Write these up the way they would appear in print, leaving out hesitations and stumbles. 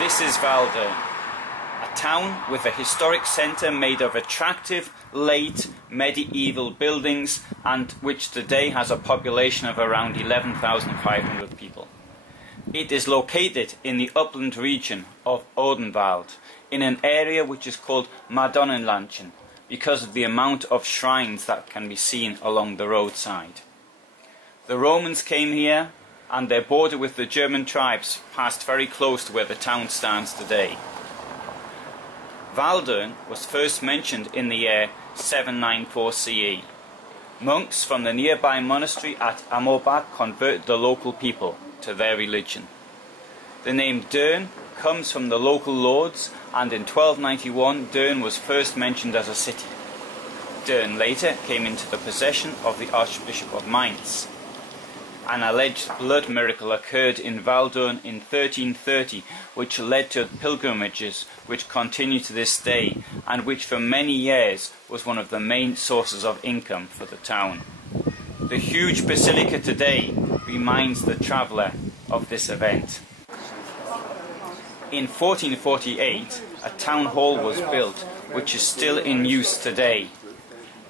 This is Walldürn, a town with a historic centre made of attractive late medieval buildings and which today has a population of around 11,500 people. It is located in the upland region of Odenwald, in an area which is called Madonnenlandchen because of the amount of shrines that can be seen along the roadside. The Romans came here, and their border with the German tribes passed very close to where the town stands today. Walldürn was first mentioned in the year 794 CE. Monks from the nearby monastery at Amorbach converted the local people to their religion. The name Dürn comes from the local lords, and in 1291 Dürn was first mentioned as a city. Dürn later came into the possession of the Archbishop of Mainz. An alleged blood miracle occurred in Walldürn in 1330, which led to pilgrimages which continue to this day, and which for many years was one of the main sources of income for the town. The huge basilica today reminds the traveller of this event. In 1448, a town hall was built, which is still in use today.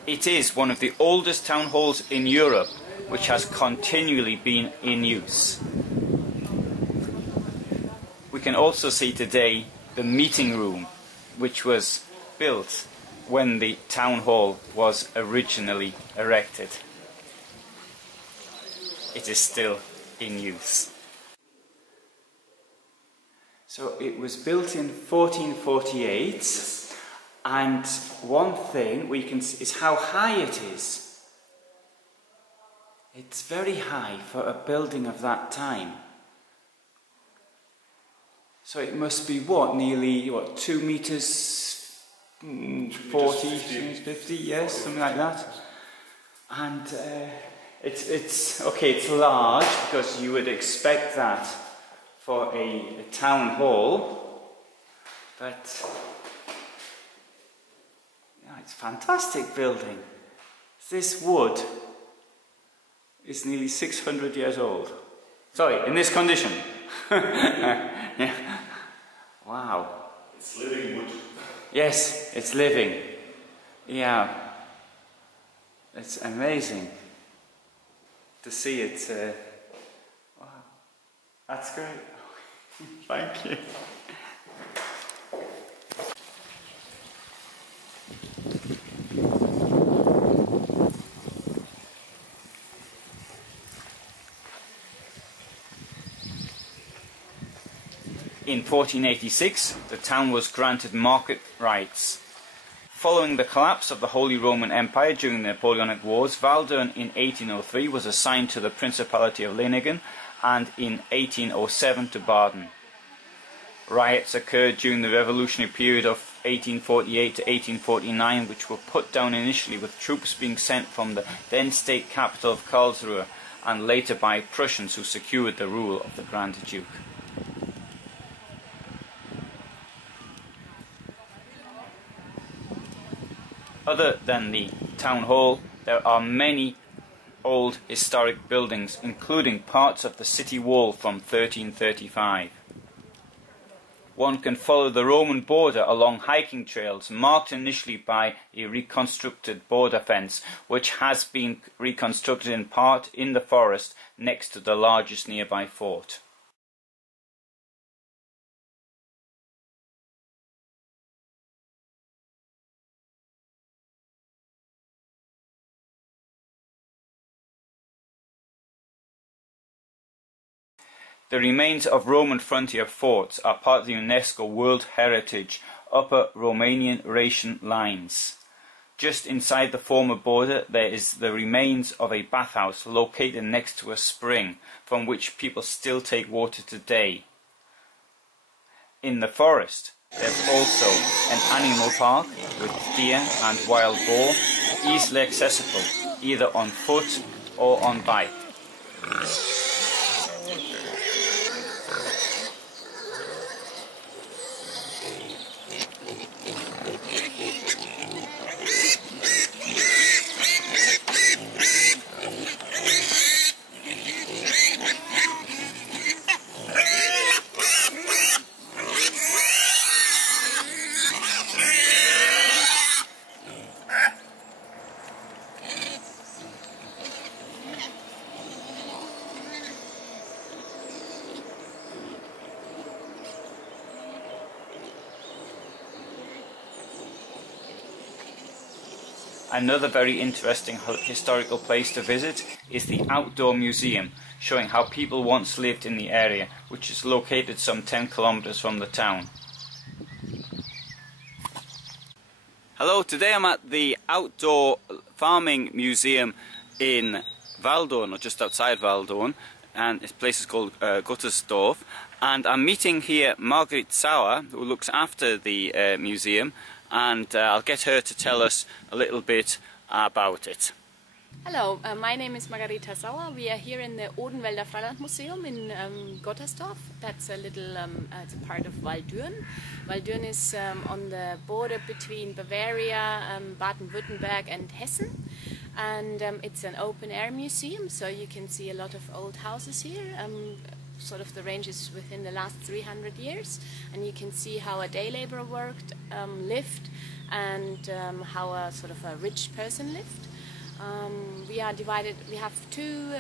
It is one of the oldest town halls in Europe, which has continually been in use. We can also see today the meeting room, which was built when the town hall was originally erected. It is still in use. So it was built in 1448, and one thing we can see is how high it is. It's very high for a building of that time. So it must be what, nearly 2 meters, 40, 50, yes, something like that. And it's okay, it's large because you would expect that for a town hall, but yeah, it's a fantastic building. This wood is nearly 600 years old. Sorry, in this condition. Yeah. Wow. It's living wood. Yes, it's living. Yeah. It's amazing to see it. Wow. That's great. Thank you. In 1486, the town was granted market rights. Following the collapse of the Holy Roman Empire during the Napoleonic Wars, Walldürn in 1803 was assigned to the Principality of Leiningen, and in 1807 to Baden. Riots occurred during the revolutionary period of 1848 to 1849, which were put down initially with troops being sent from the then state capital of Karlsruhe, and later by Prussians who secured the rule of the Grand Duke. Other than the town hall, there are many old historic buildings, including parts of the city wall from 1335. One can follow the Roman border along hiking trails marked initially by a reconstructed border fence, which has been reconstructed in part in the forest next to the largest nearby fort. The remains of Roman frontier forts are part of the UNESCO World Heritage Upper Romanian Ration Lines. Just inside the former border there is the remains of a bathhouse located next to a spring from which people still take water today. In the forest there's also an animal park with deer and wild boar, easily accessible either on foot or on bike. Another very interesting historical place to visit is the Outdoor Museum, showing how people once lived in the area, which is located some 10 kilometers from the town. Hello, today I'm at the Outdoor Farming Museum in Walldürn, or just outside Walldürn, and this place is called Guttersdorf, and I'm meeting here Margrit Sauer, who looks after the museum, and I'll get her to tell us a little bit about it. Hello, my name is Margarita Sauer. We are here in the Odenwälder Freilandmuseum in Gottersdorf. That's a little it's a part of Walldürn. Walldürn is on the border between Bavaria, Baden-Württemberg and Hessen. And it's an open-air museum, so you can see a lot of old houses here. Sort of the range is within the last 300 years, and you can see how a day laborer worked, lived, and how a sort of a rich person lived. We are divided. We have two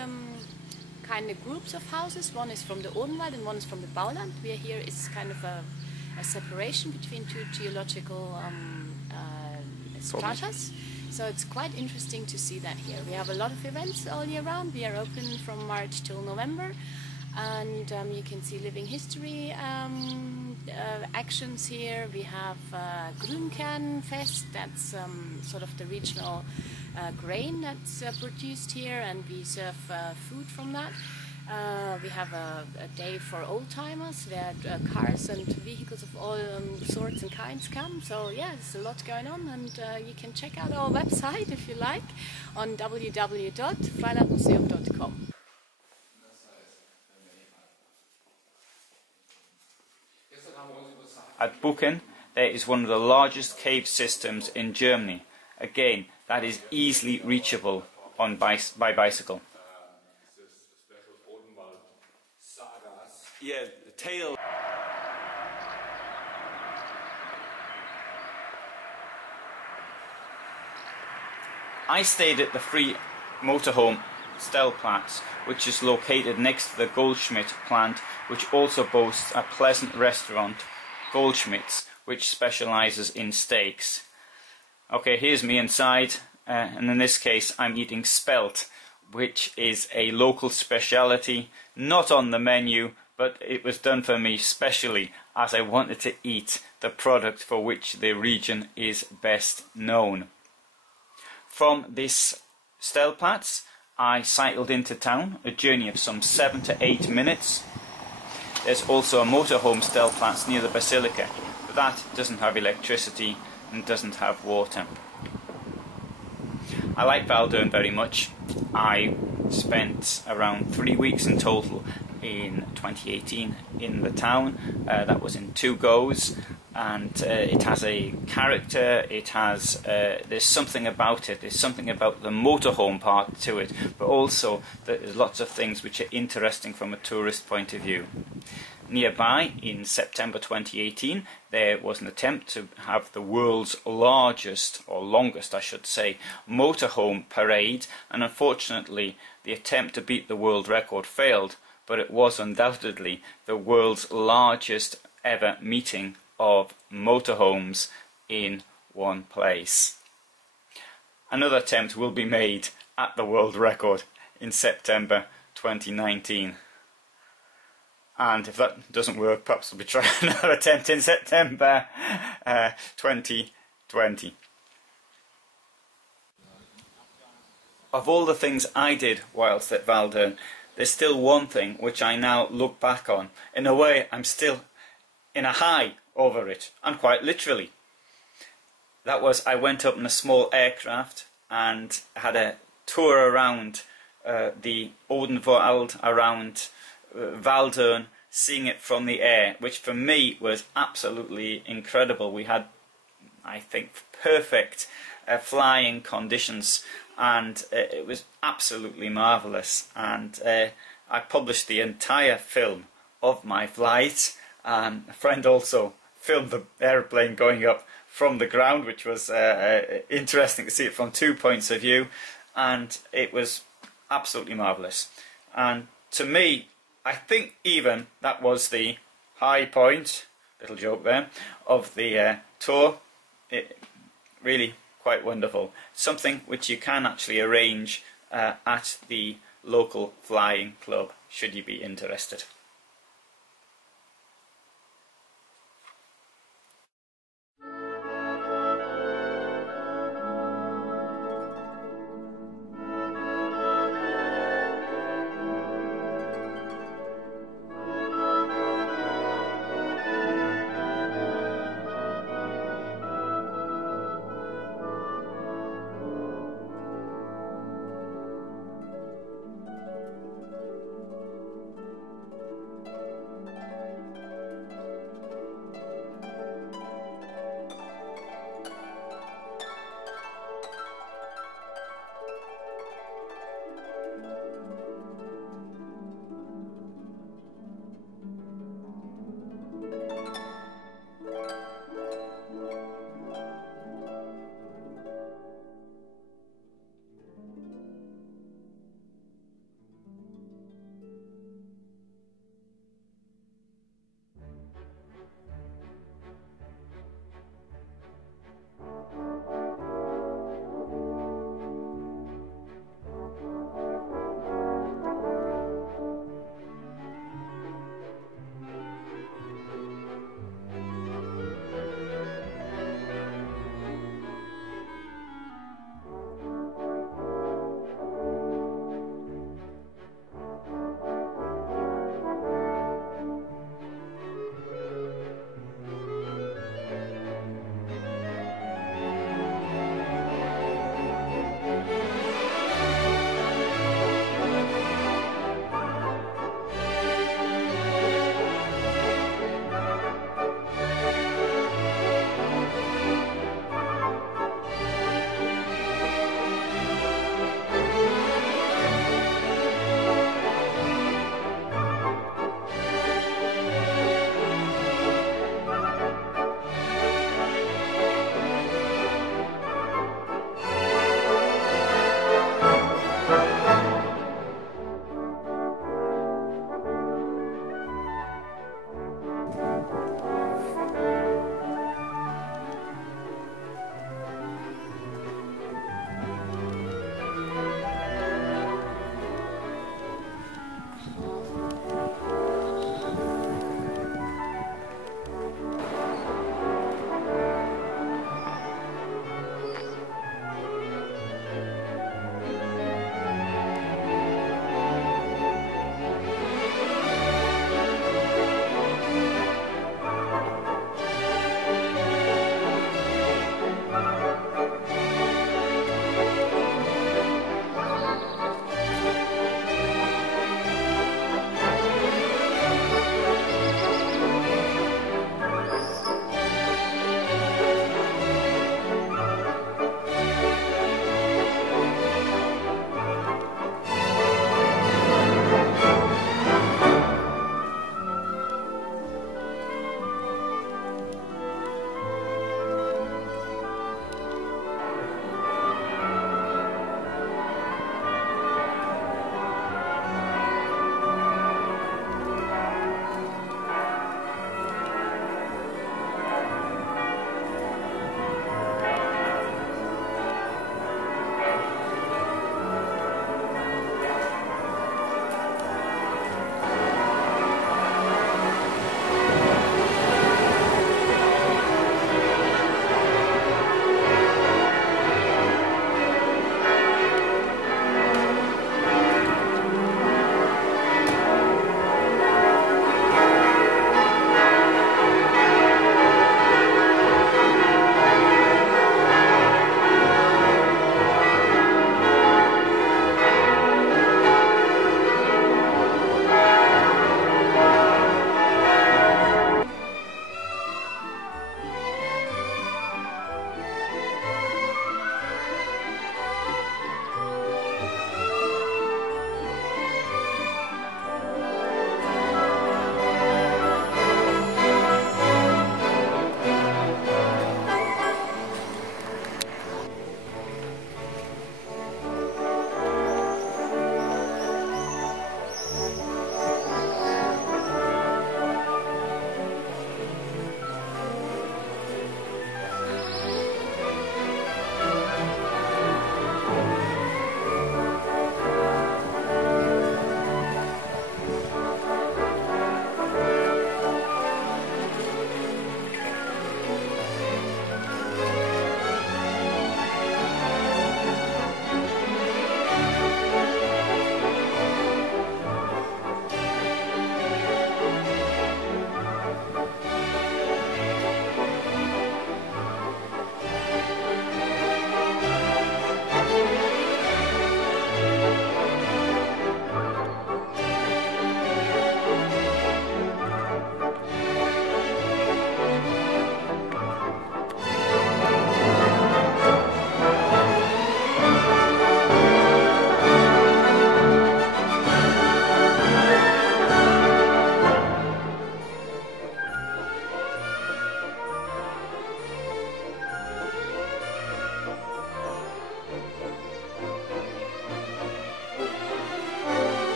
kind of groups of houses. One is from the Odenwald and one is from the Bauland. We are here is kind of a separation between two geological stratas. So it's quite interesting to see that here. We have a lot of events all year round. We are open from March till November, and you can see living history actions here. We have Grünkernfest, that's sort of the regional grain that's produced here, and we serve food from that. We have a day for old-timers where cars and vehicles of all sorts and kinds come. So yeah, there's a lot going on, and you can check out our website if you like on www.freilandmuseum.com. At Buchen, there is one of the largest cave systems in Germany. Again, that is easily reachable by bicycle. Yeah, the tail. I stayed at the free motorhome Stellplatz, which is located next to the Goldschmidt plant, which also boasts a pleasant restaurant, Goldschmidt's, which specializes in steaks. Okay, here's me inside, and in this case I'm eating spelt, which is a local speciality, not on the menu, but it was done for me specially as I wanted to eat the product for which the region is best known. From this Stellplatz, I cycled into town, a journey of some 7 to 8 minutes. There's also a motorhome Stellplatz near the Basilica, but that doesn't have electricity and doesn't have water. I like Walldürn very much. I spent around 3 weeks in total in 2018 in the town. That was in 2 goes, and it has a character. It has there's something about it. There's something about the motorhome part to it, but also there's lots of things which are interesting from a tourist point of view. Nearby, in September 2018, there was an attempt to have the world's largest, or longest I should say, motorhome parade, and unfortunately the attempt to beat the world record failed, but it was undoubtedly the world's largest ever meeting of motorhomes in one place. Another attempt will be made at the world record in September 2019. And if that doesn't work, perhaps we'll be trying another attempt in September 2020. Of all the things I did whilst at Walldürn, there's still one thing which I now look back on. In a way, I'm still in a high over it, and quite literally. That was, I went up in a small aircraft and had a tour around the Odenwald, around Walldürn, seeing it from the air, which for me was absolutely incredible. We had, I think, perfect flying conditions, and it was absolutely marvellous. And I published the entire film of my flight. A friend also filmed the aeroplane going up from the ground, which was interesting to see it from 2 points of view, and it was absolutely marvellous. And to me, I think even that was the high point, little joke there, of the tour. It really quite wonderful. Something which you can actually arrange at the local flying club, should you be interested.